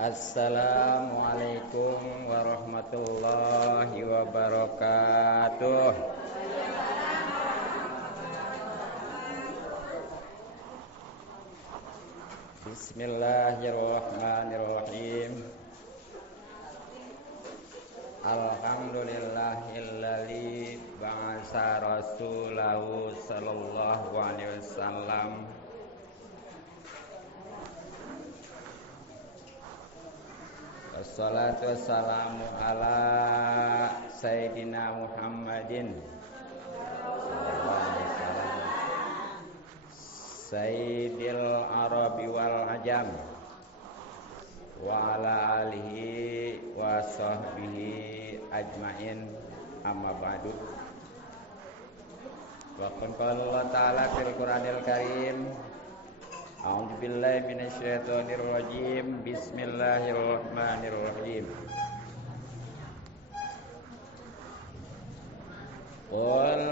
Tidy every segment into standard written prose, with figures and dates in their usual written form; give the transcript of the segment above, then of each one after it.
Assalamualaikum warahmatullahi wabarakatuh. Bismillahirrahmanirrahim. Alhamdulillahilladzi ba'atsa rasulahu sallallahu alaihi wasallam wassalatu wassalamu ala Sayyidina Muhammadin Sayyidil Arabi wal Ajam wa ala alihi wa sahbihi ajmain, amma ba'du. Wa qala Allah ta'ala fil Qur'anil Karim, a'udzu billahi minasyaitonir rajim. Bismillahirrahmanirrahim. Qul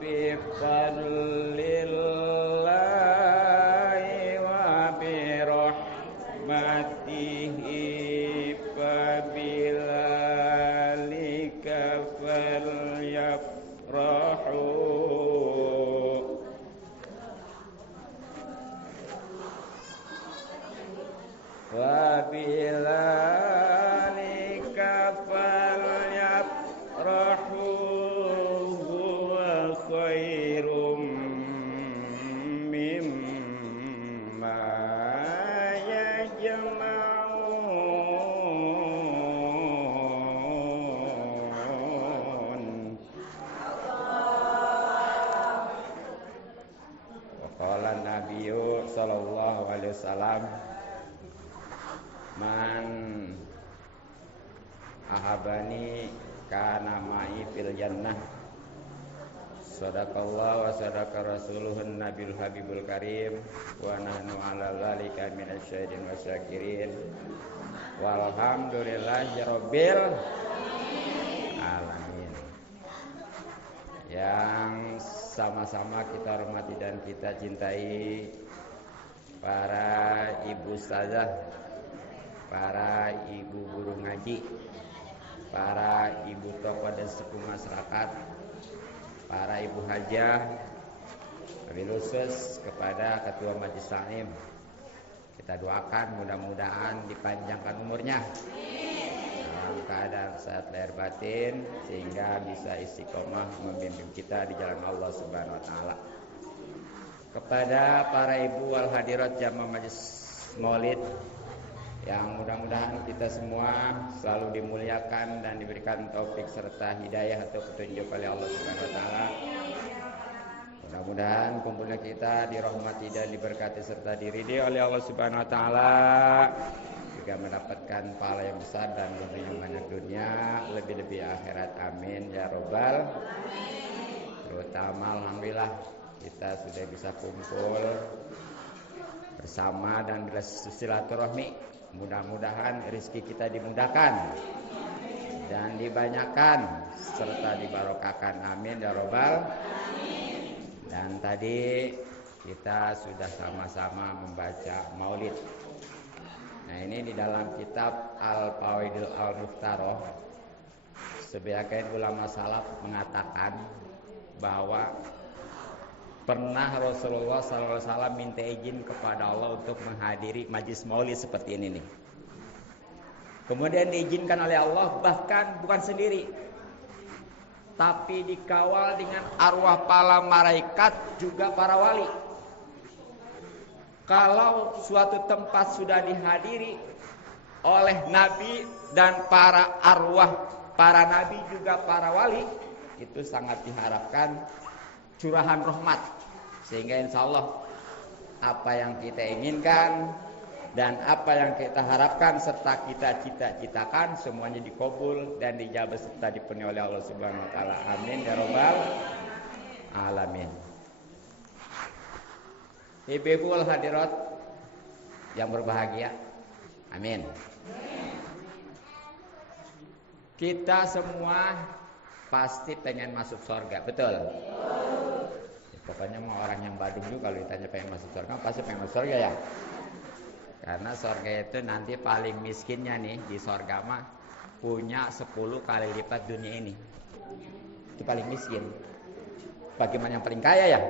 bi fadlillahi wa bi rahmatihi fa bidzalika falyafrahu. Wa bidzalika falyafrahu huwa khairum mimma yajma'un. Wa qala Nabiyyu sallallahu alaihi wasallam, man ahabani kana ma'i fil jannah. Sadaqallahu wa sadaqa rasuluhun nabil habibul karim, wa nahnu ala dzalika minasyahidin wa syakirin, walhamdulillahi rabbil alamin. Yang sama-sama kita hormati dan kita cintai para ibu ustazah, para ibu guru ngaji, para ibu tokoh dan sepuh masyarakat, para ibu hajah, wabil khusus kepada ketua majelis taklim. Kita doakan mudah-mudahan dipanjangkan umurnya dalam keadaan sehat lahir batin, sehingga bisa istiqomah membimbing kita di jalan Allah Subhanahu wa taala. Kepada para ibu wal hadirat jamaah majelis Maulid, yang mudah-mudahan kita semua selalu dimuliakan dan diberikan taufik serta hidayah atau petunjuk oleh Allah Subhanahu wa taala. Mudah-mudahan kumpulnya kita dirahmati dan diberkati serta diridhai oleh Allah Subhanahu wa taala, juga mendapatkan pahala yang besar dan yang banyak dunia, lebih-lebih akhirat. Amin ya robbal. Terutama alhamdulillah kita sudah bisa kumpul bersama dan bersilaturahmi. Mudah-mudahan rezeki kita dimudahkan dan dibanyakan serta dibarokahkan. Amin ya robbal. Dan tadi kita sudah sama-sama membaca maulid. Nah, ini di dalam kitab Al-Fawaidul Al-Mukhtaroh, sebagian ulama salaf mengatakan bahwa pernah Rasulullah SAW minta izin kepada Allah untuk menghadiri majlis maulid seperti ini nih. Kemudian diizinkan oleh Allah, bahkan bukan sendiri, tapi dikawal dengan arwah para malaikat juga para wali. Kalau suatu tempat sudah dihadiri oleh Nabi dan para arwah, para Nabi juga para wali, itu sangat diharapkan curahan rahmat, sehingga insya Allah apa yang kita inginkan dan apa yang kita harapkan serta kita cita-citakan semuanya dikabul dan dijabah serta dipenuhi oleh Allah Subhanahu wa taala. Amin ya robbal alamin. Ibu-ibu wal hadirat yang berbahagia, amin. Kita semua pasti pengen masuk surga, betul? Pokoknya mau orang yang Badung juga kalau ditanya pengen masuk surga pasti pengen masuk surga ya. Karena surga itu nanti paling miskinnya nih di surga mah punya 10 kali lipat dunia ini. Itu paling miskin. Bagaimana yang paling kaya ya?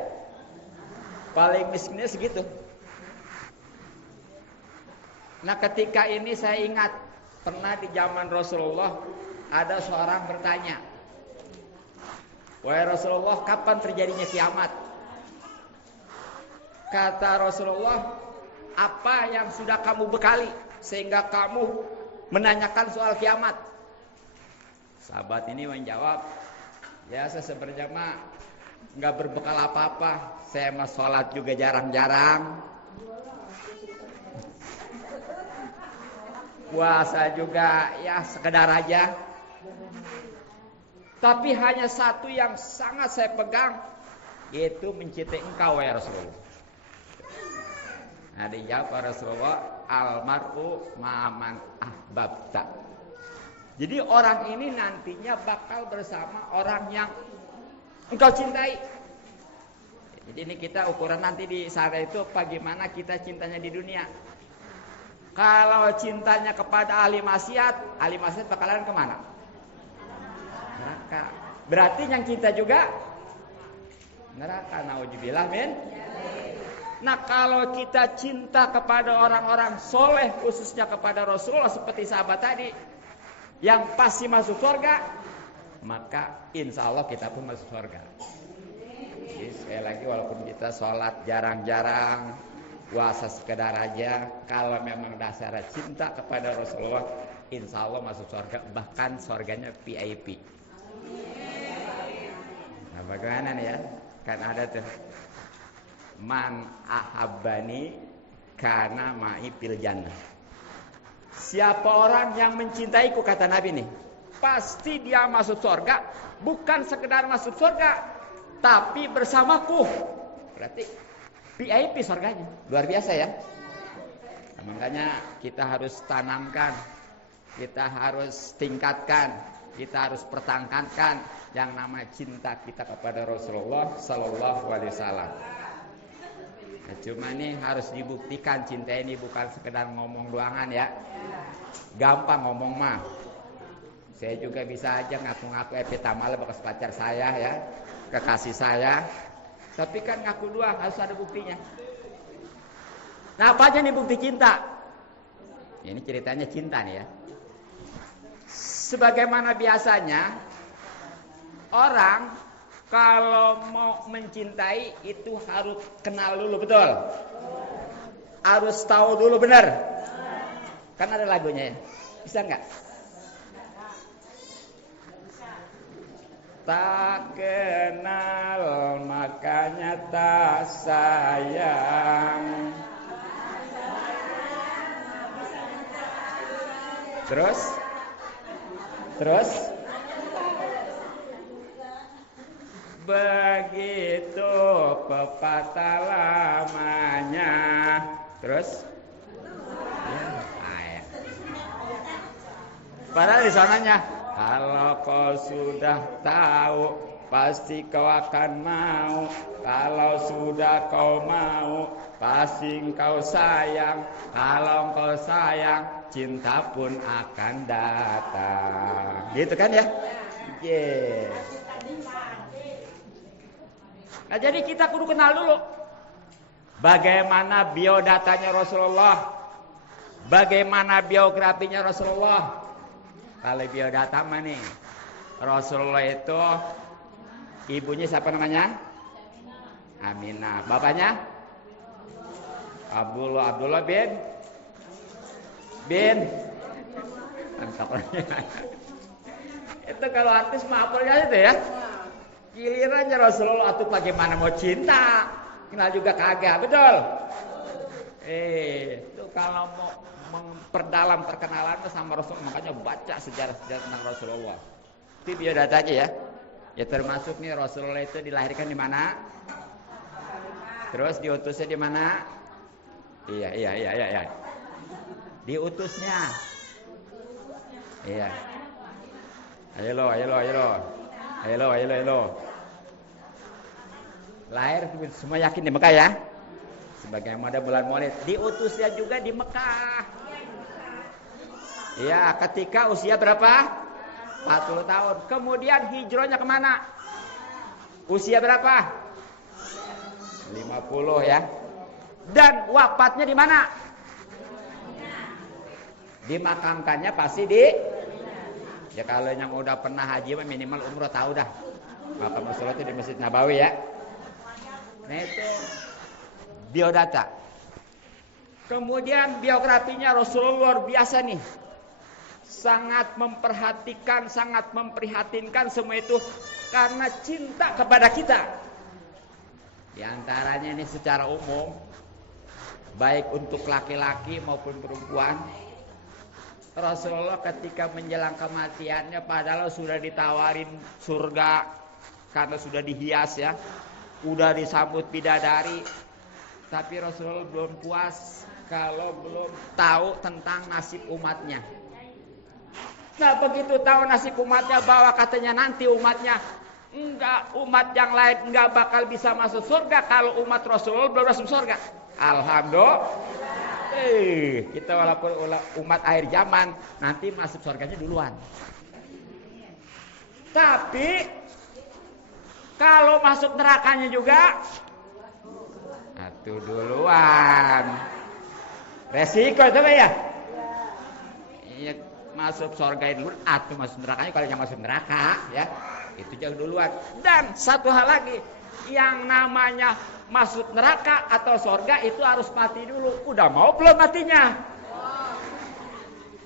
Paling miskinnya segitu. Nah ketika ini saya ingat pernah di zaman Rasulullah ada seorang bertanya, wahai Rasulullah, kapan terjadinya kiamat? Kata Rasulullah, apa yang sudah kamu bekali sehingga kamu menanyakan soal kiamat? Sahabat ini menjawab, ya saya sebenarnya nggak berbekal apa-apa. Saya mah sholat juga jarang-jarang, puasa juga ya sekedar aja. Tapi hanya satu yang sangat saya pegang, yaitu mencintai engkau ya Rasulullah. Nah dijawab Rasulullah, almar'u ma'aman ahbabta. Jadi orang ini nantinya bakal bersama orang yang engkau cintai. Jadi ini kita ukuran nanti di sana itu bagaimana kita cintanya di dunia. Kalau cintanya kepada ahli maksiat bakalan kemana? Neraka. Berarti yang cinta juga neraka. Nauzubillah min. Nah kalau kita cinta kepada orang-orang soleh, khususnya kepada Rasulullah seperti sahabat tadi, yang pasti masuk surga, maka insya Allah kita pun masuk surga. Jadi sekali lagi walaupun kita sholat jarang-jarang, puasa sekedar aja, kalau memang dasar cinta kepada Rasulullah, insya Allah masuk surga, bahkan surganya VIP. Nah bagaimana nih ya? Kan ada tuh, man ahabbani kana ma'i fil jannah. Siapa orang yang mencintaiku, kata Nabi nih, pasti dia masuk surga, bukan sekedar masuk surga, tapi bersamaku. Berarti VIP surganya, luar biasa ya. Nah, makanya kita harus tanamkan, kita harus tingkatkan, kita harus pertahankan yang namanya cinta kita kepada Rasulullah Sallallahu Alaihi Wasallam. Nah, cuma ini harus dibuktikan cinta ini bukan sekedar ngomong doangan ya. Gampang ngomong mah. Saya juga bisa aja ngaku-ngaku epitamal bekas pacar saya ya, kekasih saya. Tapi kan ngaku doang, harus ada buktinya. Nah apa aja nih bukti cinta? Ini ceritanya cinta nih ya. Sebagaimana biasanya orang kalau mau mencintai itu harus kenal dulu, betul? Harus tahu dulu, benar? Kan ada lagunya ya. Bisa nggak? Tak kenal makanya tak sayang. Terus? Begitu pepatah lamanya. Terus? Padahal di sananya, kalau kau sudah tahu, pasti kau akan mau. Kalau sudah kau mau, pasti kau sayang. Kalau kau sayang, cinta pun akan datang. Gitu kan ya? Yeah. Nah jadi kita kudu kenal dulu bagaimana biodatanya Rasulullah, bagaimana biografinya Rasulullah. Kalau biodata mah nih, Rasulullah itu ibunya siapa namanya? Aminah. Bapaknya? Abdullah bin mantap. Itu kalau artis mah apalnya itu ya. Gilirannya Rasulullah itu bagaimana mau cinta, kenal juga kagak, betul? Itu kalau mau memperdalam perkenalan sama Rasulullah, makanya baca sejarah-sejarah tentang Rasulullah. Itu biodata aja ya. Ya termasuk nih Rasulullah itu dilahirkan di mana? Terus diutusnya di mana? Iya. Diutusnya. Iya. Ayo lo. Lahir semua yakin di Mekah ya? sebagaimana bulan Maulid. Diutusnya juga di Mekah. Ya, ketika usia berapa? 40 tahun. Kemudian hijrahnya kemana? Usia berapa? 50 ya. Dan wafatnya di mana? Dimakamkannya pasti di. Ya kalau yang udah pernah haji minimal umroh tahu dah. Makam Rasulullah itu di Masjid Nabawi ya. Nah itu biodata. Kemudian biografinya Rasulullah luar biasa nih. Sangat memperhatikan, sangat memprihatinkan semua itu karena cinta kepada kita. Di antaranya ini secara umum, baik untuk laki-laki maupun perempuan, Rasulullah ketika menjelang kematiannya padahal sudah ditawarin surga karena sudah dihias ya, udah disambut bidadari, tapi Rasulullah belum puas kalau belum tahu tentang nasib umatnya. Nah begitu tahu nasib umatnya bahwa katanya nanti umatnya enggak, umat yang lain enggak bakal bisa masuk surga kalau umat Rasulullah belum masuk surga. Alhamdulillah. Kita walaupun umat akhir zaman nanti masuk surganya duluan. Tapi kalau masuk nerakanya juga atuh duluan. Resiko itu ya. Iya, masuk surga dulu atau masuk nerakanya. Kalau yang masuk neraka ya itu jauh duluan. Dan satu hal lagi, yang namanya masuk neraka atau surga itu harus mati dulu. Udah mau belum matinya?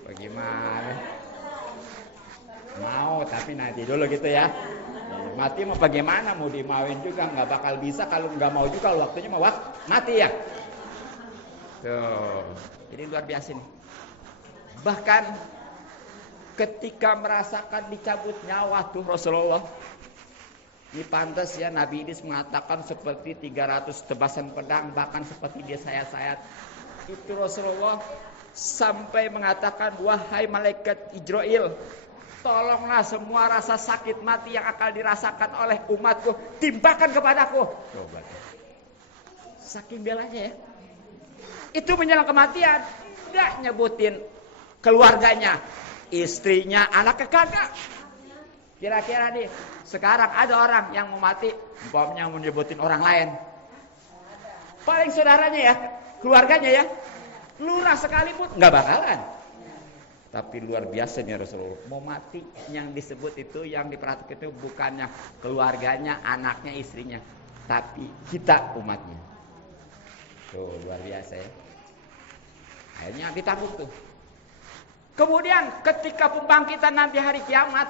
Bagaimana? Mau tapi nanti dulu gitu ya. Mati mau bagaimana? Mau dimauin juga nggak bakal bisa. Kalau nggak mau juga waktunya mau mati ya. Tuh, ini luar biasa nih. Bahkan ketika merasakan dicabut nyawa tuh Rasulullah, ini pantas ya Nabi Idris mengatakan seperti 300 tebasan pedang, bahkan seperti dia sayat-sayat. Itu Rasulullah sampai mengatakan, wahai malaikat Jibril, tolonglah semua rasa sakit mati yang akan dirasakan oleh umatku timpakan kepadaku. Coba. Saking belanya ya. Itu menjelang kematian, nggak nyebutin keluarganya, istrinya, anaknya kagak. Kira-kira nih, sekarang ada orang yang mau mati, umpamanya mau nyebutin orang lain. Paling saudaranya ya, keluarganya ya, lurah sekalipun nggak bakalan. Tapi luar biasa nih Rasulullah, mau mati yang disebut itu, yang diperhatikan itu bukannya keluarganya, anaknya, istrinya, tapi kita umatnya. Tuh luar biasa ya. Akhirnya ditabuk tuh. Kemudian ketika pembangkitan nanti hari kiamat,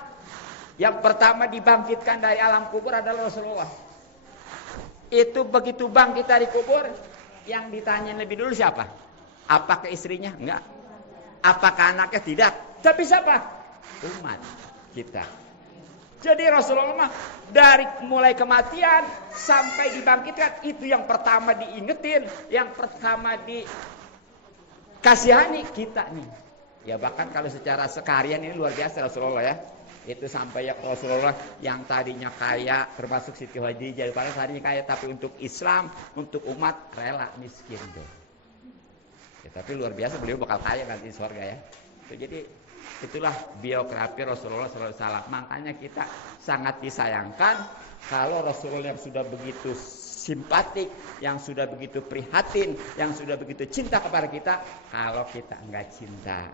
yang pertama dibangkitkan dari alam kubur adalah Rasulullah. Itu begitu bangkit dari kubur, yang ditanya lebih dulu siapa? Apakah istrinya? Enggak. Apakah anaknya? Tidak. Tapi siapa? Umat kita. Jadi Rasulullah dari mulai kematian sampai dibangkitkan, itu yang pertama diingetin, yang pertama dikasihani kita nih. Ya bahkan kalau secara sekalian ini luar biasa Rasulullah ya. Itu sampai ya Rasulullah yang tadinya kaya, termasuk Siti Khadijah, tadinya kaya, tapi untuk Islam, untuk umat rela miskin tuh. Ya, tapi luar biasa beliau bakal kaya nanti di surga ya. Jadi itulah biografi Rasulullah SAW. Makanya kita sangat disayangkan kalau Rasulullah yang sudah begitu simpatik, yang sudah begitu prihatin, yang sudah begitu cinta kepada kita, kalau kita enggak cinta.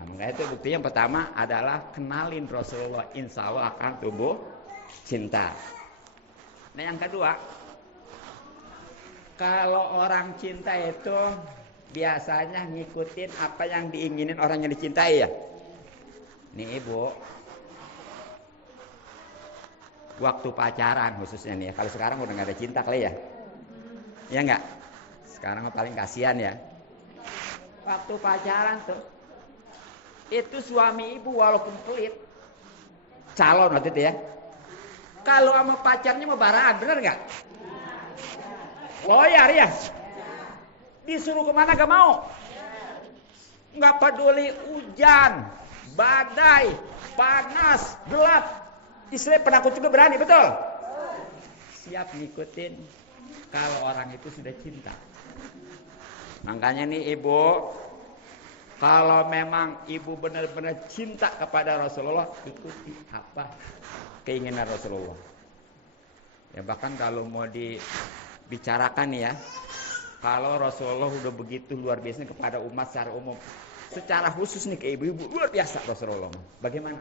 Nah, itu bukti yang pertama adalah kenalin Rasulullah, insya Allah akan tumbuh cinta. Nah yang kedua, kalau orang cinta itu biasanya ngikutin apa yang diinginin orang yang dicintai ya. Nih ibu, waktu pacaran khususnya nih ya. Kalau sekarang udah gak ada cinta kali ya. Ya enggak? Sekarang paling kasihan ya. Waktu pacaran tuh, itu suami ibu walaupun pelit, calon waktu itu ya, kalau sama pacarnya mau barangan, bener nggak? Loyar ya, disuruh kemana gak mau, nggak peduli hujan, badai, panas, gelap, istri penakut juga berani, betul? Siap ngikutin kalau orang itu sudah cinta. Makanya nih ibu, kalau memang ibu benar-benar cinta kepada Rasulullah, ikuti apa keinginan Rasulullah. Ya bahkan kalau mau dibicarakan ya, kalau Rasulullah udah begitu luar biasa kepada umat secara umum, secara khusus nih ke ibu-ibu luar biasa Rasulullah. Bagaimana?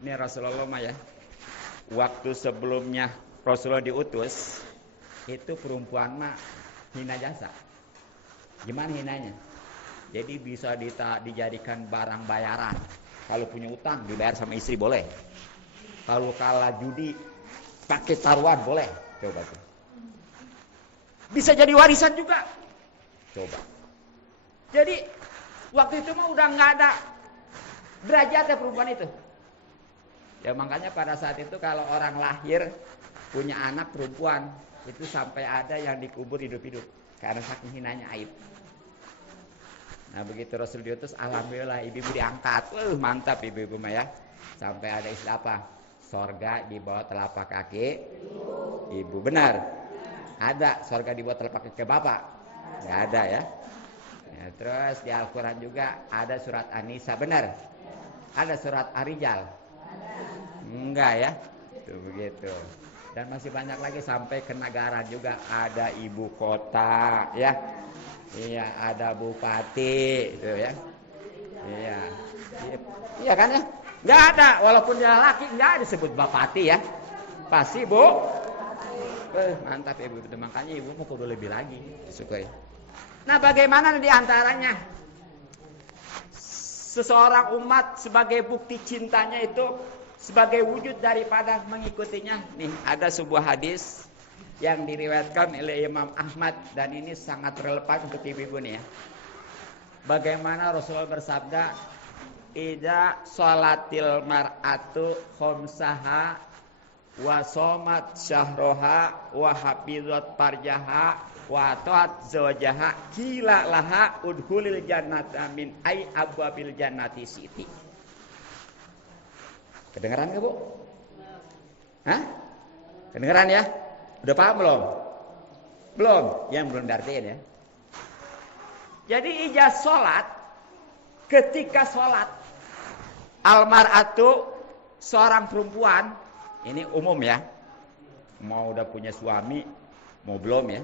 Ini Rasulullah mah ya, waktu sebelumnya Rasulullah diutus, itu perempuan mah hina jasa. Gimana hinanya? Jadi bisa dijadikan barang bayaran. Kalau punya utang dibayar sama istri boleh. Kalau kalah judi pakai taruhan boleh. Coba tuh. Bisa jadi warisan juga. Coba. Jadi waktu itu mah udah nggak ada derajatnya perempuan itu. Ya makanya pada saat itu kalau orang lahir punya anak perempuan itu sampai ada yang dikubur hidup-hidup karena saking hinanya aib. Nah begitu Rasul diutus, alhamdulillah ibu-ibu diangkat. Mantap ibu-ibu mah ya. Sampai ada istilah apa? Sorga di bawah telapak kaki ibu. Benar? Ada sorga di bawah telapak kaki bapak? Nggak ada ya. Ya, terus di Al-Quran juga ada surat An-Nisa. Benar? Ada surat Ar-Rijal? Enggak ya. Tuh begitu. Dan masih banyak lagi sampai ke negara juga. Ada ibu kota ya. Iya, ada bupati gitu ya. Iya. Iya kan ya? Enggak ada, walaupun dia laki enggak disebut bupati ya. Pasti Bu. Mantap ibu, makanya ibu mau kudu lebih lagi disukai. Nah, bagaimana di antaranya? Seseorang umat sebagai bukti cintanya itu sebagai wujud daripada mengikutinya. Nih, ada sebuah hadis yang diriwayatkan oleh Imam Ahmad dan ini sangat relevan untuk ibu-ibu nih ya. Bagaimana Rasulullah bersabda, "Idza sholatil mar'atu khamsaha wa shamat syahroha wa hafizat farjaha wa ta'at zawjaha qila laha udkhulil jannata min ay abwabil jannati siti." Kedengaran enggak, Bu? Hah? Kedengaran ya? Udah paham belum? Belum? Yang belum diartiin ya. Jadi ijaz sholat, ketika sholat, almar'atu seorang perempuan, ini umum ya, mau udah punya suami, mau belum ya.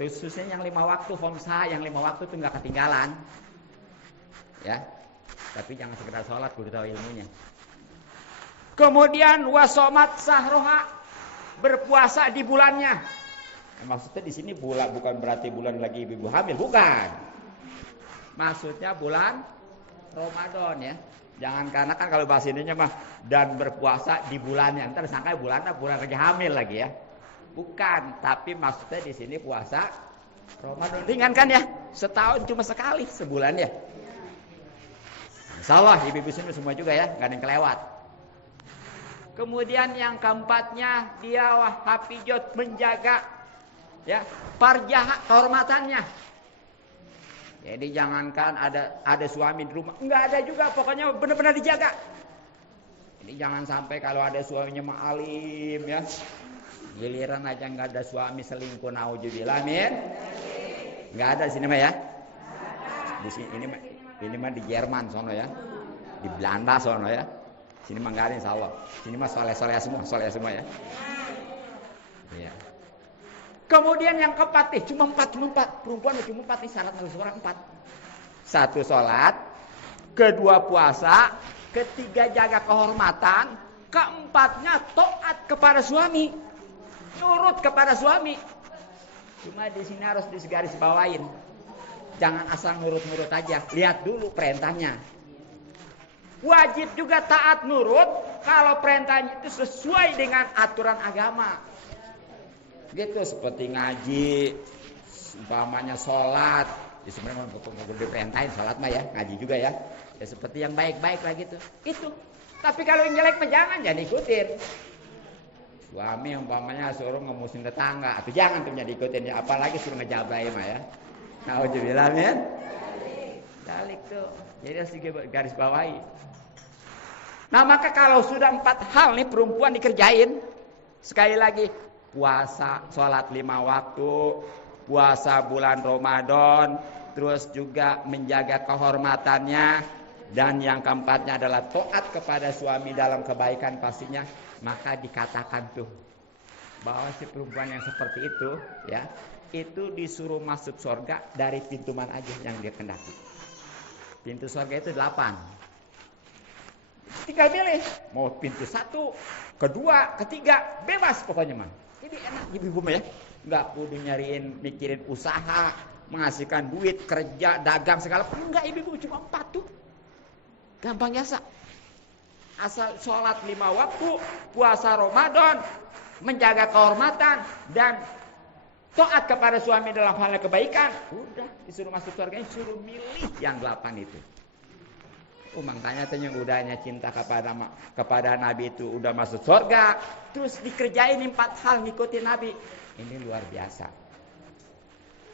Khususnya yang 5 waktu, khomsa, yang 5 waktu itu nggak ketinggalan, ya. Tapi jangan sekedar sholat, kudu tahu ilmunya. Kemudian wasomat sahroha, berpuasa di bulannya. Maksudnya di sini bulan bukan berarti bulan lagi ibu hamil, bukan. Maksudnya bulan Ramadan ya. Jangan karena kan kalau bahasa Indonesia mah dan berpuasa di bulannya. Ntar sangka bulan lagi hamil lagi ya. Bukan, tapi maksudnya di sini puasa Ramadan. Ringan kan ya? Setahun cuma sekali sebulan ya. Insyaallah ibu-ibu semua juga ya, enggak ada yang kelewat. Kemudian yang keempatnya dia hafizat menjaga ya farjah kehormatannya. Jadi jangankan ada suami di rumah, enggak ada juga, pokoknya benar-benar dijaga. Jadi jangan sampai kalau ada suaminya ma'alim ya. Giliran aja enggak ada suami selingkuh, naudzubillah amin. Enggak ada di sini mah ya. Di sini ini mah di Jerman sono ya. Di Belanda sono ya. Sini mah enggak ada insyaallah. Sini mah soleh-soleh semua ya. Iya. Kemudian yang keempat nih, cuma empat. Perempuan cuma 4 nih, syarat harus orang 4. 1 sholat, 2 puasa, 3 jaga kehormatan, 4-nya taat kepada suami. Nurut kepada suami. Cuma di sini harus digaris bawain. Jangan asal nurut-nurut aja. Lihat dulu perintahnya. Wajib juga taat nurut kalau perintahnya itu sesuai dengan aturan agama. Gitu seperti ngaji, umpamanya sholat. Ya sebenarnya mau diperintahin sholat mah ya, ngaji juga ya. Ya seperti yang baik-baik lah gitu. Itu. Tapi kalau yang jelek mah jangan ikutin. Suami umpamanya suruh ngemusin tetangga, atau jangan tuh diikutin ya, apalagi suruh ngejabai mah ya. Nauzubillah min. Dalik tuh. Jadi harus garis bawahi. Nah maka kalau sudah 4 hal nih perempuan dikerjain, sekali lagi puasa, sholat 5 waktu, puasa bulan Ramadan, terus juga menjaga kehormatannya, dan yang keempatnya adalah taat kepada suami dalam kebaikan pastinya, maka dikatakan tuh bahwa si perempuan yang seperti itu ya, itu disuruh masuk surga dari pintu mana aja yang dia kendaki. Pintu surga itu 8. Tinggal pilih mau pintu 1, kedua, ketiga, bebas pokoknya mah. Ini enak ibu-ibu ya, nggak kudu nyariin mikirin usaha, menghasilkan duit, kerja, dagang segala. Enggak, ibu-ibu cuma 4 tuh. Gampang biasa. Asal sholat 5 waktu, puasa Ramadan, menjaga kehormatan, dan taat kepada suami dalam hal kebaikan. Udah, disuruh masuk surga, disuruh milih yang 8 itu. Makanya tanya udahnya cinta kepada Nabi itu udah masuk surga, terus dikerjain 4 hal ngikutin Nabi. Ini luar biasa.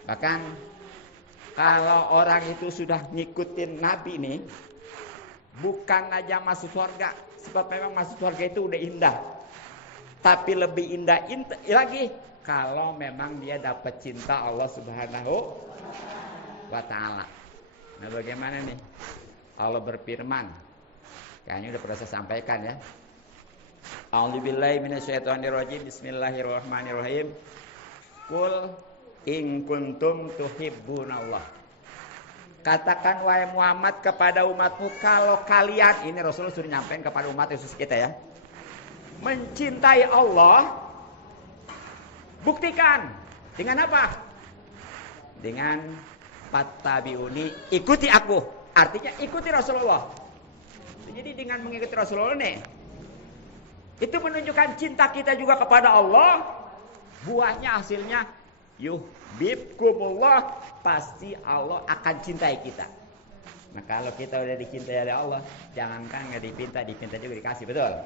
Bahkan kalau orang itu sudah ngikutin Nabi nih, bukan aja masuk surga, sebab memang masuk surga itu udah indah. Tapi lebih indah lagi kalau memang dia dapat cinta Allah Subhanahu wa ta'ala. Nah, bagaimana nih? Allah berfirman, kayaknya udah pernah saya sampaikan ya. A'udzubillahi minasyaitonirrajim. Bismillahirrahmanirrahim. Qul in kuntum tuhibbunallah. Katakan wahai Muhammad kepada umatmu, kalau kalian, ini Rasulullah suruh nyampein kepada umat Yesus kita ya, mencintai Allah, buktikan dengan apa? Dengan fattabi'uni, ikuti aku. Artinya ikuti Rasulullah. Jadi dengan mengikuti Rasulullah nih, itu menunjukkan cinta kita juga kepada Allah. Buahnya hasilnya yuhibbukumullah, pasti Allah akan cintai kita. Nah kalau kita udah dicintai oleh Allah, jangankan nggak dipinta juga dikasih, betul?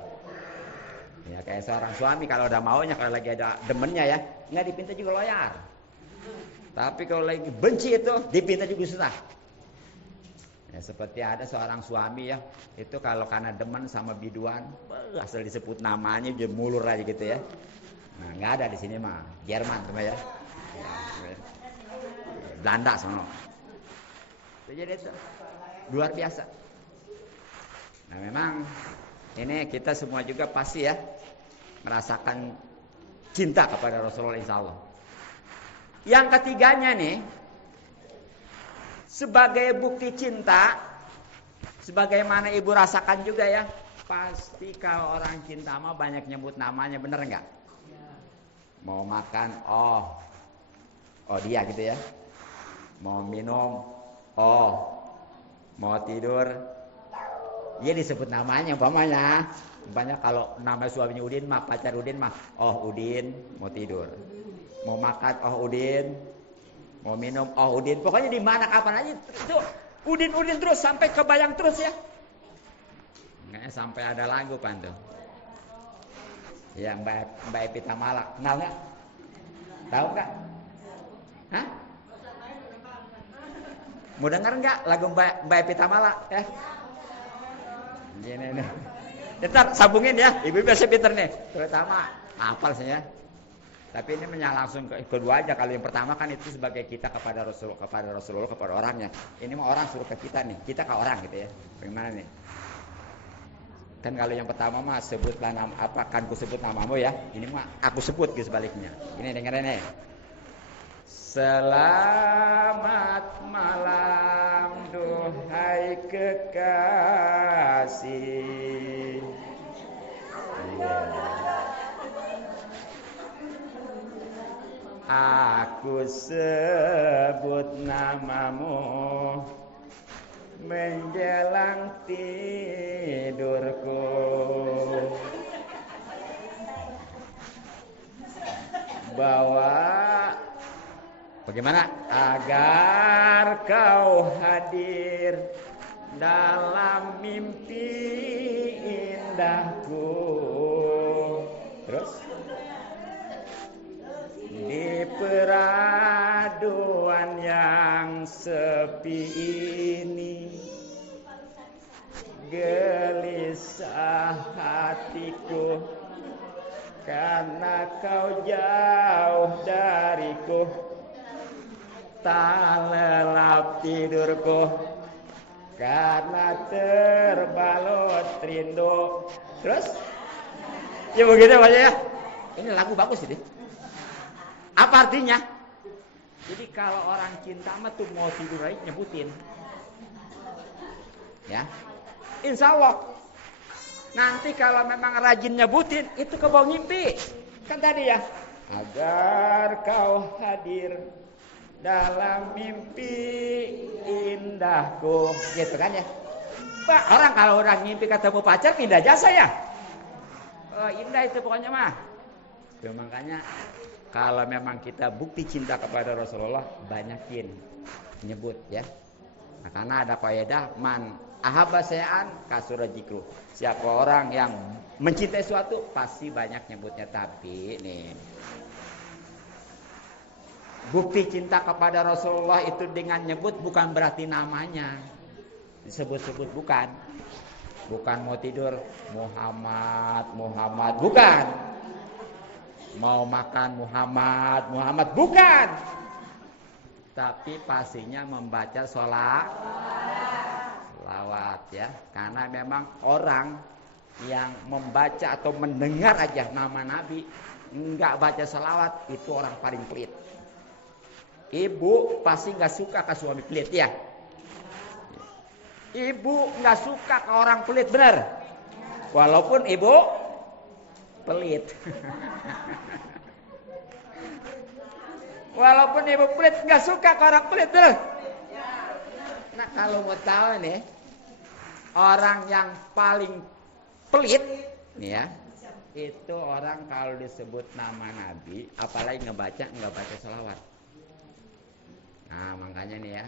Ya kayak seorang suami kalau udah maunya, kalau lagi ada demennya ya, nggak dipinta juga loyal. Tapi kalau lagi benci itu dipinta juga susah. Ya, seperti ada seorang suami ya, itu kalau karena demen sama biduan, asal disebut namanya dia mulur aja gitu ya. Nah nggak ada di sini mah, Jerman cuma ya, Belanda sono. Jadi itu luar biasa. Nah memang ini kita semua juga pasti ya merasakan cinta kepada Rasulullah insya Allah. Yang ketiganya nih, sebagai bukti cinta, sebagaimana ibu rasakan juga ya, pasti kalau orang cinta mah banyak nyebut namanya, bener nggak? Mau makan, oh dia gitu ya. Mau minum, mau tidur, dia disebut namanya umpamanya. Banyak kalau nama suaminya Udin mah, pacar Udin mah, Udin mau tidur. Mau makan, Udin. Mau minum, Udin. Pokoknya di mana kapan aja itu Udin terus sampai kebayang terus ya. Nggak sampai ada lagu pantu. Yang Mbak Epi Tamala, kenal nggak? Tahu nggak? Hah? Mau denger nggak lagu Mbak Epi Tamala? Ya. Gini nih. Ntar sambungin ya, ibu biasa pinter nih. Terutama hafal saya. Tapi ini menyala langsung ke kedua aja. Kalau yang pertama kan itu sebagai kita kepada Rasulullah, kepada orangnya. Ini mah orang suruh ke kita nih, kita ke orang gitu ya. Bagaimana nih? Kan kalau yang pertama mah sebutlah nama apa, kan ku sebut namamu ya. Ini mah aku sebut gitu sebaliknya. Ini dengerin nih. Selamat malam duhai kekasih. Aku sebut namamu menjelang tidurku, bahwa bagaimana agar kau hadir dalam mimpi indahku. Terus di peraduan yang sepi ini, gelisah hatiku karena kau jauh dariku, tak lelap tidurku, karena terbalut rindu. Terus? Ya begitu Pak ya. Ini lagu bagus ini. Apa artinya? Jadi kalau orang cinta mah tuh mau tidur aja nyebutin. Ya. Insya Allah. Nanti kalau memang rajin nyebutin itu kebawa ngimpi. Kan tadi ya. Agar kau hadir dalam mimpi indahku, gitu kan ya. Pak, orang kalau orang mimpi ketemu pacar pindah jasa ya. Oh, indah itu pokoknya mah. Ya, makanya kalau memang kita bukti cinta kepada Rasulullah, banyakin nyebut ya. Nah, karena ada kaidah man ahabba syai'an kasura dzikru. Siapa orang yang mencintai suatu pasti banyak nyebutnya. Tapi nih, bukti cinta kepada Rasulullah itu dengan nyebut bukan berarti namanya disebut-sebut, bukan. Bukan mau tidur Muhammad, bukan. Mau makan Muhammad, bukan. Tapi pastinya membaca sholawat ya. Karena memang orang yang membaca atau mendengar aja nama Nabi enggak baca sholawat itu orang paling pelit. Ibu pasti nggak suka ke suami pelit ya. Ibu nggak suka ke orang pelit, benar. Walaupun ibu pelit. Walaupun ibu pelit nggak suka ke orang pelit, benar. Nah kalau mau tahu nih orang yang paling pelit nih ya, itu orang kalau disebut nama Nabi apalagi nggak baca sholawat. Nah makanya nih ya,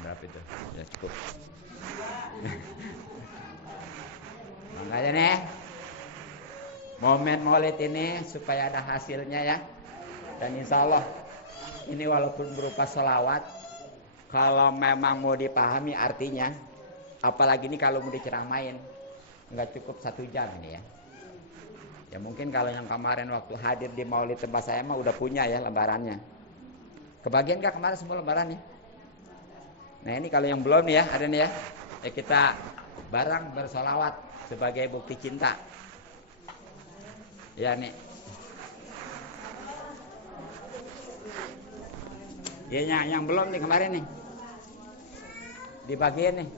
berapa itu? Ya cukup. Makanya nih momen Maulid ini supaya ada hasilnya ya. Dan insya Allah ini walaupun berupa sholawat, kalau memang mau dipahami artinya, apalagi ini kalau mau diceramain, nggak cukup 1 jam ini ya. Ya mungkin kalau yang kemarin waktu hadir di Maulid tempat saya mah udah punya ya lembarannya. Kebagian gak kemarin semua lembarannya? Nah ini kalau yang belum nih ya, ada nih ya. Ya kita bareng bersolawat sebagai bukti cinta. Ya nih. Ya yang belum nih kemarin nih. Dibagiin nih.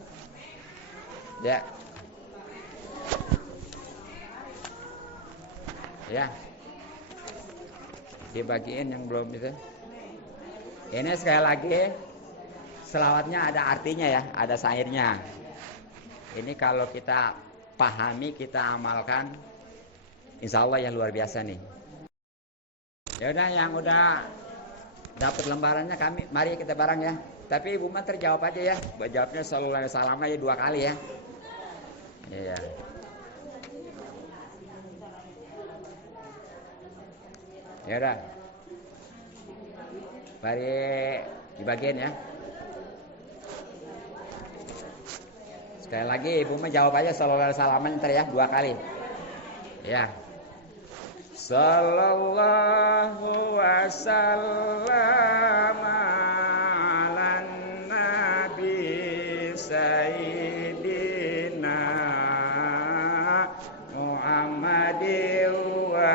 Ya. Ya. Dibagiin yang belum itu. Ini sekali lagi selawatnya ada artinya ya, ada syairnya. Ini kalau kita pahami, kita amalkan, insya Allah yang luar biasa nih. Ya udah, yang udah dapat lembarannya mari kita bareng ya. Tapi Ibu mah terjawab aja ya, jawabnya sallallahu alaihi wasallam aja 2 kali ya. Iya. Ya udah. Mari dibagiin ya. Sekali lagi Ibu mah jawab aja sallallahu alaihi wasallam ntar ya 2 kali. Ya. Sallallahu wasallam ala nabi sayyidina Muhammadin wa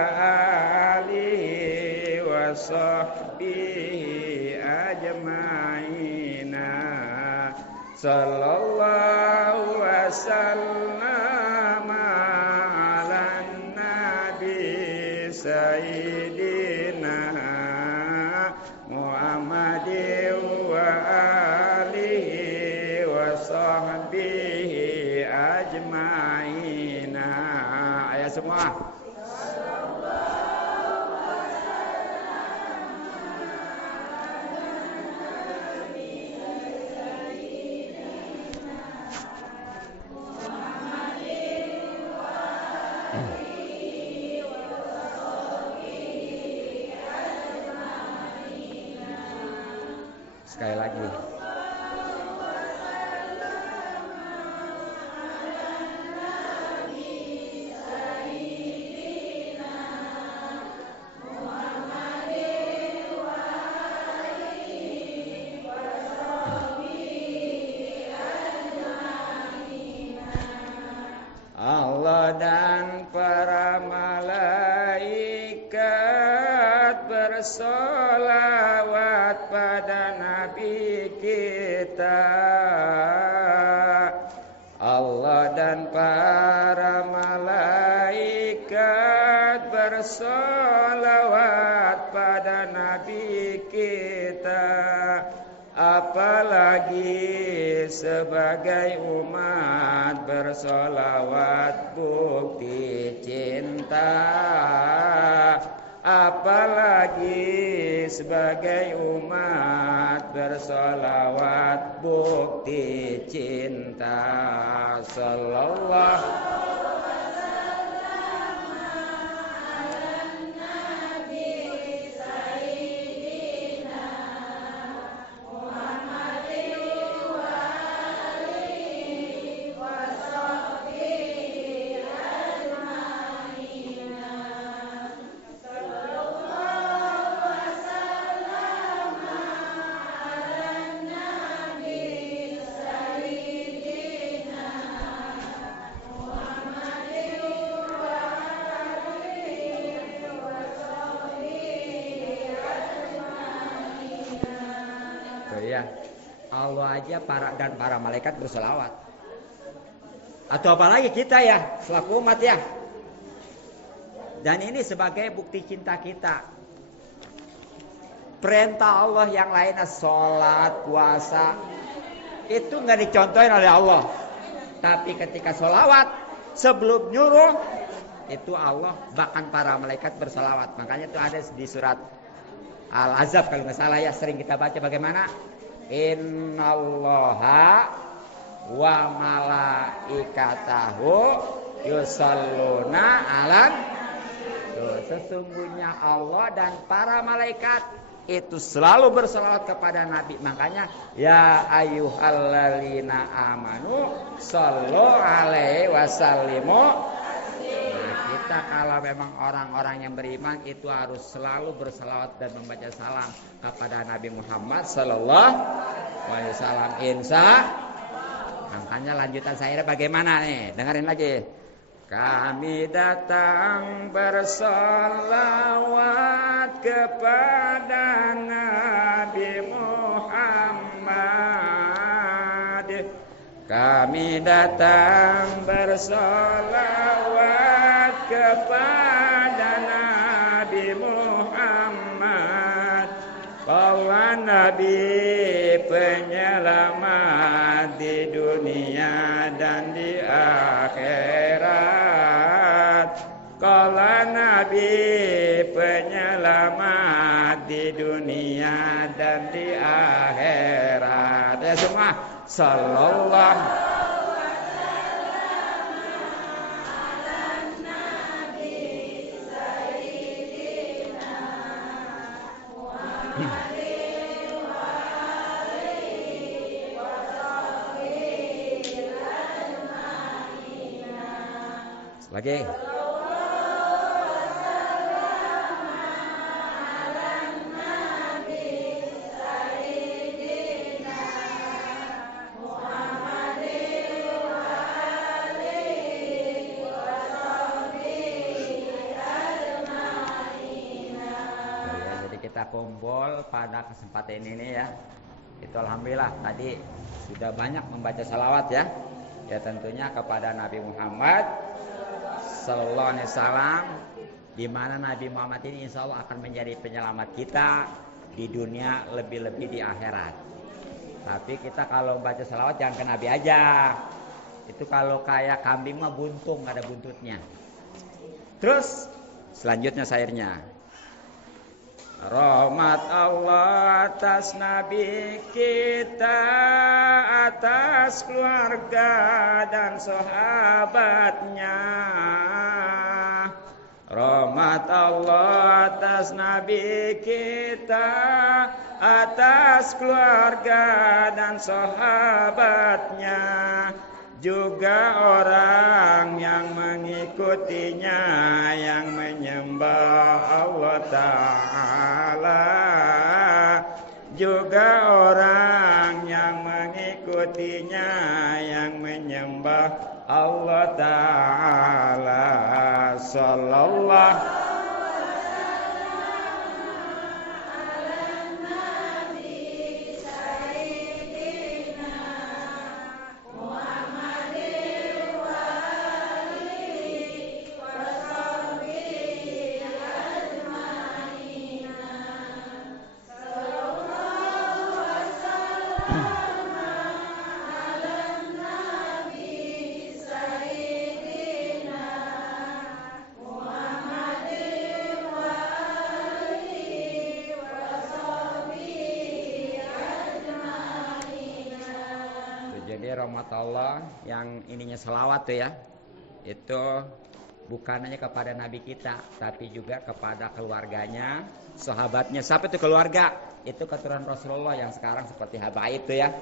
alihi wa sahbihi ajma'ina. Sallallahu wasallam ala nabi sayyidina Muhammadin wa alihi wa sahbihi ajma'ina. Ayo semua. Sekali lagi. kita. Allah dan para malaikat bersolawat pada Nabi kita. Apalagi sebagai umat bersolawat bukti cinta. Apalagi sebagai umat bersolawat bukti cinta. Sallallahu ya. Allah aja para malaikat berselawat. Atau apalagi kita ya, selaku umat ya. Dan ini sebagai bukti cinta kita. Perintah Allah yang lainnya sholat, puasa, itu nggak dicontohin oleh Allah. Tapi ketika sholawat, sebelum nyuruh, itu Allah bahkan para malaikat berselawat. Makanya itu ada di surat Al-Ahzab kalau nggak salah ya, sering kita baca bagaimana innallaha wa malaikatahu yusalluna alan. Sesungguhnya Allah dan para malaikat itu selalu berselawat kepada Nabi. Makanya ya ayyuhalladzina amanu shallu alaihi wasallimu. Kita kalau memang orang-orang yang beriman itu harus selalu berselawat dan membaca salam kepada Nabi Muhammad sallallahu alaihi wasallam. Makanya lanjutan saya bagaimana nih? Dengerin lagi. Kami datang bersolawat kepada Nabi Muhammad. Kami datang bersolawat kepada Nabi Muhammad, bahwa Nabi penyelamat di dunia dan di akhirat. Kala Nabi penyelamat di dunia dan di akhirat. Ya semua sallallahu lagi. Kita kumpul pada kesempatan ini ya. Itu alhamdulillah tadi sudah banyak membaca salawat ya. Ya tentunya kepada Nabi Muhammad sallallahu alaihi wasallam, di mana Nabi Muhammad ini insya Allah akan menjadi penyelamat kita di dunia, lebih-lebih di akhirat. Tapi kita kalau baca salawat jangan ke Nabi aja. Itu kalau kayak kambing mah buntung, ada buntutnya. Terus selanjutnya syairnya. Rahmat Allah atas Nabi kita, atas keluarga dan sahabatnya. Rahmat Allah atas Nabi kita, atas keluarga dan sahabatnya, juga orang yang mengikutinya, yang menyembah Allah Ta'ala, juga orang yang mengikutinya, yang menyembah Allah Ta'ala. Sallallahu Jadi rahmat Allah yang ininya selawat tuh ya, itu bukan hanya kepada Nabi kita, tapi juga kepada keluarganya, sahabatnya. Siapa itu keluarga? Itu keturunan Rasulullah yang sekarang seperti Habaib itu ya.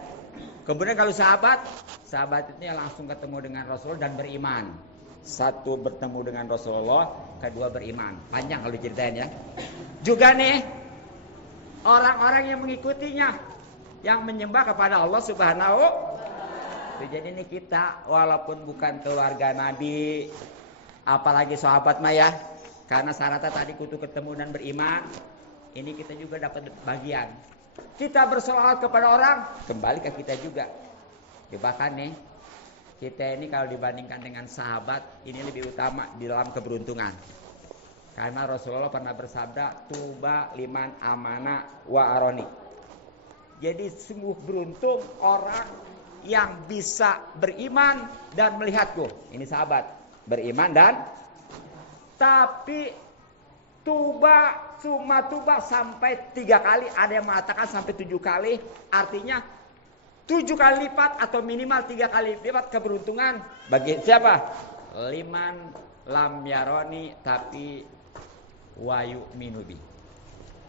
Kemudian kalau sahabat itu ya langsung ketemu dengan Rasulullah dan beriman. Satu bertemu dengan Rasulullah, kedua beriman. Panjang kalau diceritain ya. Juga nih orang-orang yang mengikutinya, yang menyembah kepada Allah Subhanahu. Jadi ini kita walaupun bukan keluarga Nabi, apalagi sahabat mah ya, karena syaratnya tadi kudu ketemu dan beriman, ini kita juga dapat bagian. Kita bersolawat kepada orang, kembali ke kita juga. Bahkan nih, kita ini kalau dibandingkan dengan sahabat, ini lebih utama di dalam keberuntungan. Karena Rasulullah pernah bersabda, tuba liman amana wa aroni. Jadi sungguh beruntung orang yang bisa beriman dan melihatku. Ini sahabat beriman dan tapi tuba sampai 3 kali, ada yang mengatakan sampai 7 kali, artinya 7 kali lipat atau minimal 3 kali lipat keberuntungan bagi siapa? Liman lam yaroni tapi wayu minubi.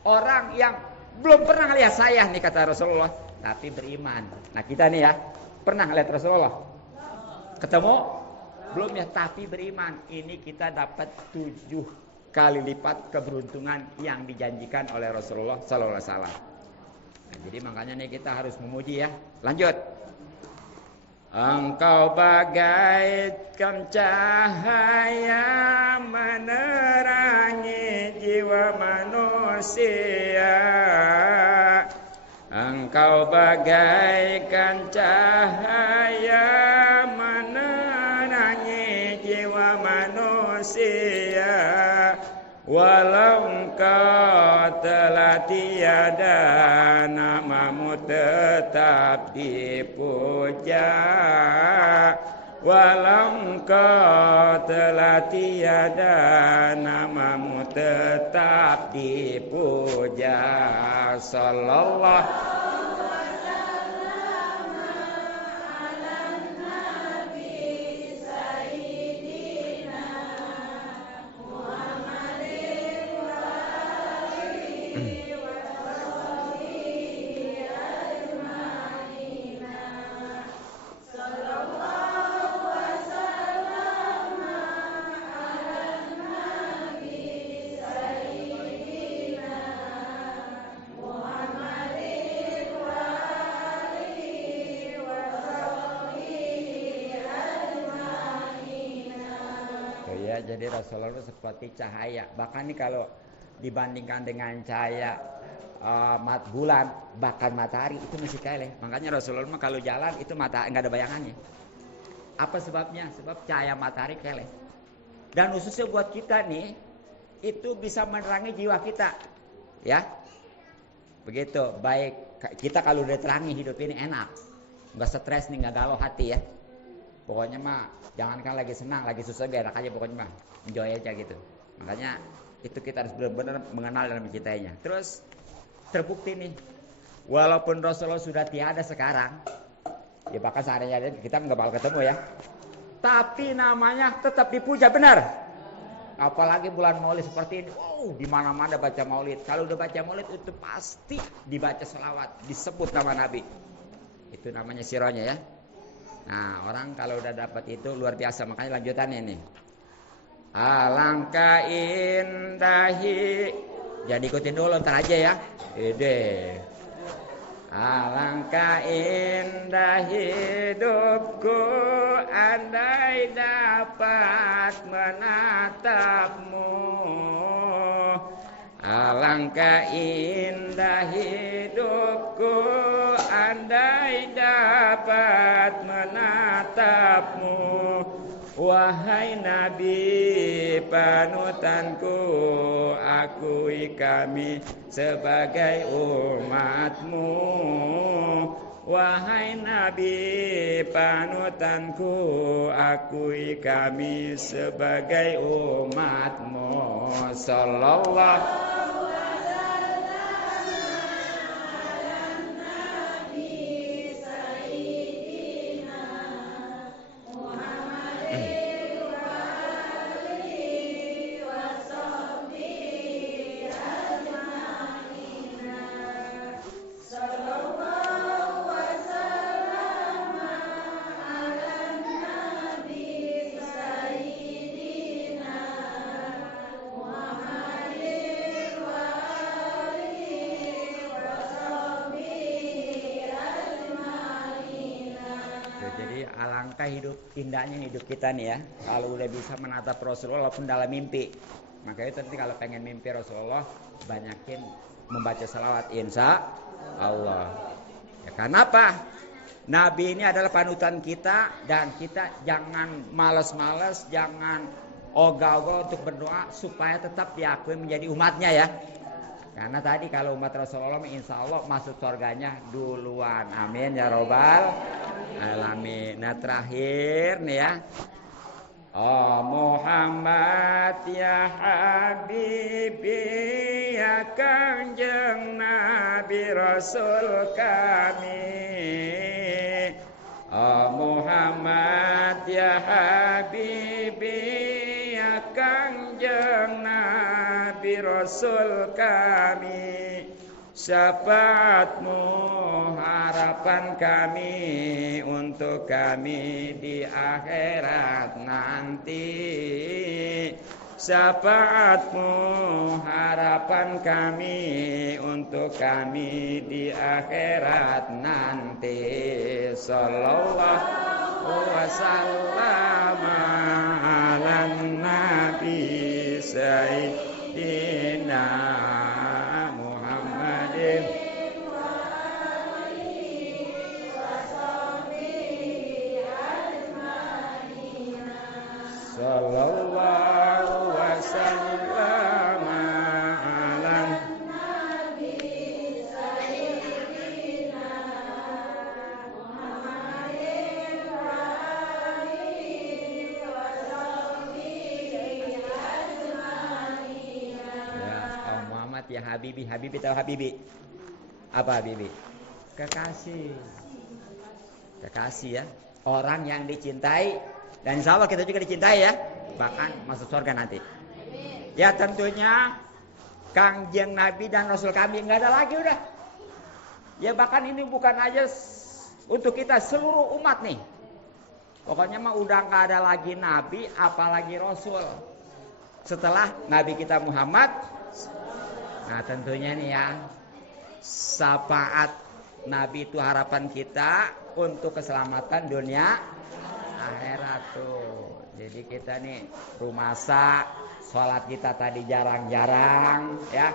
Orang yang belum pernah lihat saya nih kata Rasulullah, tapi beriman. Nah kita nih ya, pernah lihat Rasulullah? Ketemu? Belum ya, tapi beriman. Ini kita dapat 7 kali lipat keberuntungan yang dijanjikan oleh Rasulullah Sallallahu Alaihi Wasallam. Nah, jadi makanya nih kita harus memuji ya. Lanjut. Engkau bagaikan cahaya menerangi jiwa manusia. Engkau bagaikan cahaya menerangi jiwa manusia. Walau engkau telah tiada, namamu tetap dipuja. Walau engkau telah tiada, namamu tetap dipuja. Sallallahu jadi Rasulullah itu seperti cahaya. Bahkan nih kalau dibandingkan dengan cahaya bulan, bahkan matahari itu masih kalah. Makanya Rasulullah mah kalau jalan itu mata enggak ada bayangannya. Apa sebabnya? Sebab cahaya matahari kalah. Dan khususnya buat kita nih, itu bisa menerangi jiwa kita. Ya. Begitu. Baik kita kalau udah terangi hidup ini enak. Enggak stres nih, enggak galau hati ya. Pokoknya mah jangankan lagi senang, lagi susah gak enak aja pokoknya mah. Enjoy aja gitu. Makanya itu kita harus benar-benar mengenal dan mencintainya. Terus terbukti nih, walaupun Rasulullah sudah tiada sekarang, ya bahkan sehari-hari kita nggak bakal ketemu ya, tapi namanya tetap dipuja benar. Apalagi bulan Maulid seperti ini, di mana-mana baca Maulid. Kalau udah baca Maulid itu pasti dibaca selawat, disebut nama Nabi. Itu namanya sironya ya. Nah orang kalau udah dapat itu luar biasa. Makanya lanjutannya nih, alangkah indahi. Jangan ikutin dulu ntar aja ya. Ide. Alangkah indah hidupku andai dapat menatapmu. Alangkah indah hidupku andai dapat menatapmu. Wahai Nabi panutanku, akui kami sebagai umatmu. Wahai Nabi panutanku, akui kami sebagai umatmu. Sallallahu alangkah indahnya hidup kita nih ya. Kalau udah bisa menatap Rasulullah walaupun dalam mimpi. Makanya nanti kalau pengen mimpi Rasulullah, banyakin membaca salawat insya Allah. Ya, kenapa? Nabi ini adalah panutan kita dan kita jangan malas-malas, jangan ogah-ogah untuk berdoa supaya tetap diakui menjadi umatnya ya. Karena tadi kalau umat Rasulullah insya Allah masuk surganya duluan. Amin ya robbal alamin. Nah terakhir nih ya. Oh Muhammad ya Habibi ya Kanjeng Nabi Rasul kami. Oh Muhammad ya Habibi ya Kanjeng Nabi Rasul kami, syafaatmu harapan kami untuk kami di akhirat nanti. Syafaatmu harapan kami untuk kami di akhirat nanti. Sallallahu wasallam ala nabi sayyidina Muhammadin sallallahu wasallam ala nabi sayyidina Muhammadin wa alihi wa sahbihi ajmain. Ya, Muhammad ya Habibi. Habibi tahu Habibi? Apa Habibi? Kekasih. Kekasih ya. Orang yang dicintai. Dan insya Allah kita juga dicintai ya. Bahkan masuk surga nanti. Ya tentunya Kangjeng Nabi dan Rasul kami nggak ada lagi udah. Ya bahkan ini bukan aja untuk kita, seluruh umat nih. Pokoknya mah udah nggak ada lagi Nabi apalagi Rasul setelah Nabi kita Muhammad. Nah tentunya nih ya, syafaat Nabi itu harapan kita untuk keselamatan dunia akhirat tuh. Jadi kita nih rumasa, sholat kita tadi jarang-jarang ya,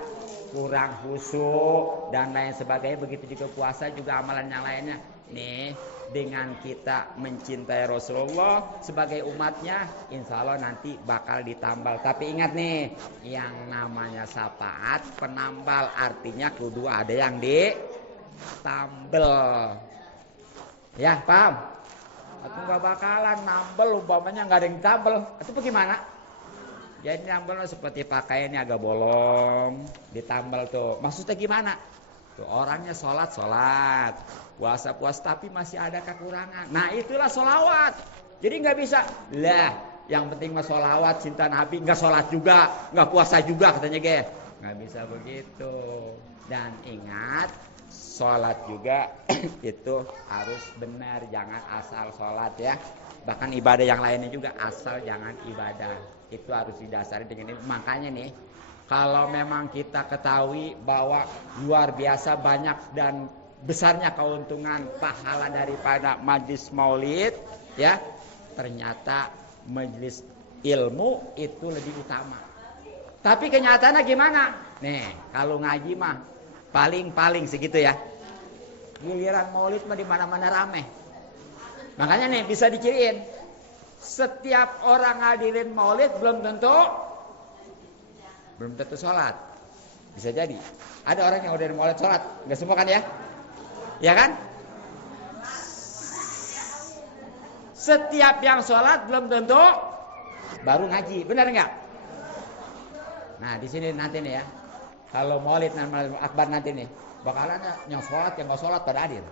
kurang khusyuk dan lain sebagainya. Begitu juga puasa juga amalan yang lainnya. Nih dengan kita mencintai Rasulullah sebagai umatnya, insya Allah nanti bakal ditambal. Tapi ingat nih, yang namanya syafaat penambal, artinya kudu ada yang ditambel. Ya paham? Aku nggak bakalan nambel umpamanya nggak ada yang tambel. Itu bagaimana? Jadi nambel seperti pakaiannya agak bolong, ditambel tuh. Maksudnya gimana? Tuh orangnya sholat, puasa, tapi masih ada kekurangan. Nah itulah sholawat. Jadi nggak bisa lah. Yang penting mah sholawat, cinta Nabi, nggak sholat juga, nggak puasa juga katanya guys. Nggak bisa begitu. Dan ingat, sholat juga itu harus benar, jangan asal sholat ya. Bahkan ibadah yang lainnya juga asal jangan ibadah. Itu harus didasari dengan ini. Makanya nih, kalau memang kita ketahui bahwa luar biasa banyak dan besarnya keuntungan pahala daripada majlis maulid ya, ternyata majlis ilmu itu lebih utama. Tapi kenyataannya gimana? Nih, kalau ngaji mah paling segitu ya. Giliran maulid mah di mana-mana rame. Makanya nih bisa diciriin. Setiap orang ngadirin maulid belum tentu sholat. Bisa jadi. Ada orang yang udah maulid sholat, nggak semua kan ya? Ya kan? Setiap yang sholat belum tentu baru ngaji, benar nggak? Nah di sini nanti nih ya. Kalau maulid dan maulid akbar nanti nih, bakalan yang sholat yang nggak sholat pada hadir,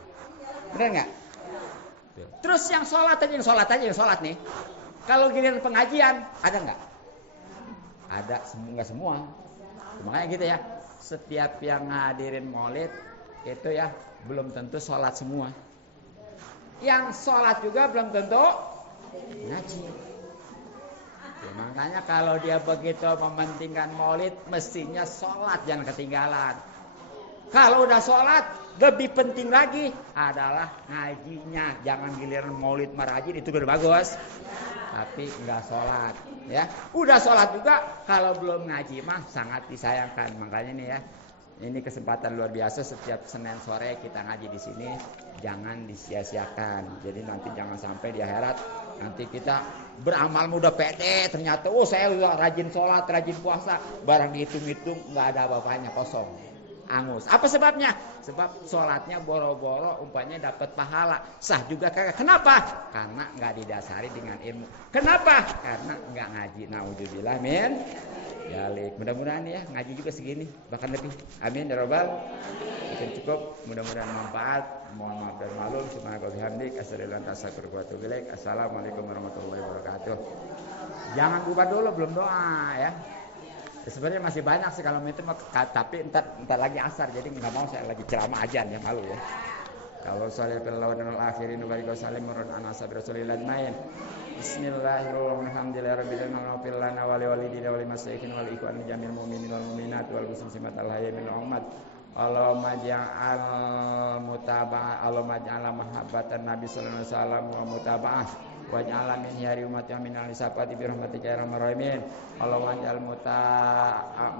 benar nggak? Terus yang sholat nih. Kalau giliran pengajian ada nggak? Ada, nggak semua. Makanya gitu ya. Setiap yang ngadirin maulid itu ya belum tentu sholat semua. Yang sholat juga belum tentu ngaji. Ya, makanya kalau dia begitu mementingkan maulid, mestinya sholat jangan ketinggalan. Kalau udah sholat Lebih penting lagi adalah ngajinya. Jangan giliran maulid marajin itu udah bagus, tapi nggak sholat. Ya, udah sholat juga kalau belum ngaji mah sangat disayangkan. Makanya nih ya, ini kesempatan luar biasa. Setiap Senin sore kita ngaji di sini, jangan disia-siakan. Jadi nanti jangan sampai di akhirat nanti kita beramal mudah pede, ternyata saya udah rajin sholat, rajin puasa, barang dihitung-hitung nggak ada apa-apanya, kosong, angus. Apa sebabnya? Sebab sholatnya boro-boro, umpamanya dapat pahala, sah juga kagak. Kenapa? Karena nggak didasari dengan ilmu. Kenapa? Karena nggak ngaji. Naudzubillah min dzalik. Mudah-mudahan ya ngaji juga segini, bahkan lebih. Amin ya rabbal. Mungkin cukup. Mudah-mudahan manfaat. Mohon maaf dan maklum. Assalamualaikum warahmatullahi wabarakatuh. Jangan bubar dulu, belum doa ya. Sebenarnya masih banyak sih kalau itu, tapi entar lagi asar, jadi nggak mau saya lagi ceramah aja ya, malu ya. Kalau salih fil lawanil akhirin wa barik salim murun anasa bi rasulillah main. Bismillahirrahmanirrahim. Alhamdulillahirabbil alamin fil lana wa liwalidina wa limasaikin wal ikhwan jamil mu'minin wal mu'minat wal muslimat al hayy min ummat. Allahumma ja'al mutaba'ah, Allahumma ja'al mahabbatan nabi sallallahu alaihi wasallam wa mutaba'ah waj'al min yari ummati min al-safati bi rahmatika ya arhamar rahimin. Allahumma ja'al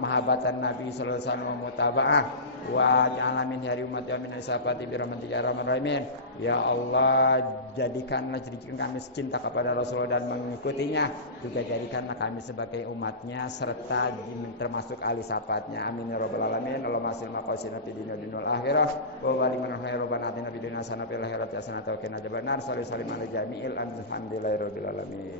mahabbatan nabi sallallahu alaihi wasallam wa mutaba'ah waj'al min yari ummati min al-safati bi rahmatika ya arhamar rahimin. Ya Allah, jadikan kami cinta kepada Rasulullah dan mengikutinya, juga jadikanlah kami sebagai umatnya serta termasuk ahli syafaatnya. Amin ya rabbal alamin. Allahumma salli maqasidina fid dunya wal akhirah wa balimana khairu banatina fid dunya hasanatan fil akhirati hasanatan wa qina adzabannar. Sallallahu alaihi wa sallam ala jami'il alhamdulillahi rabbil alamin.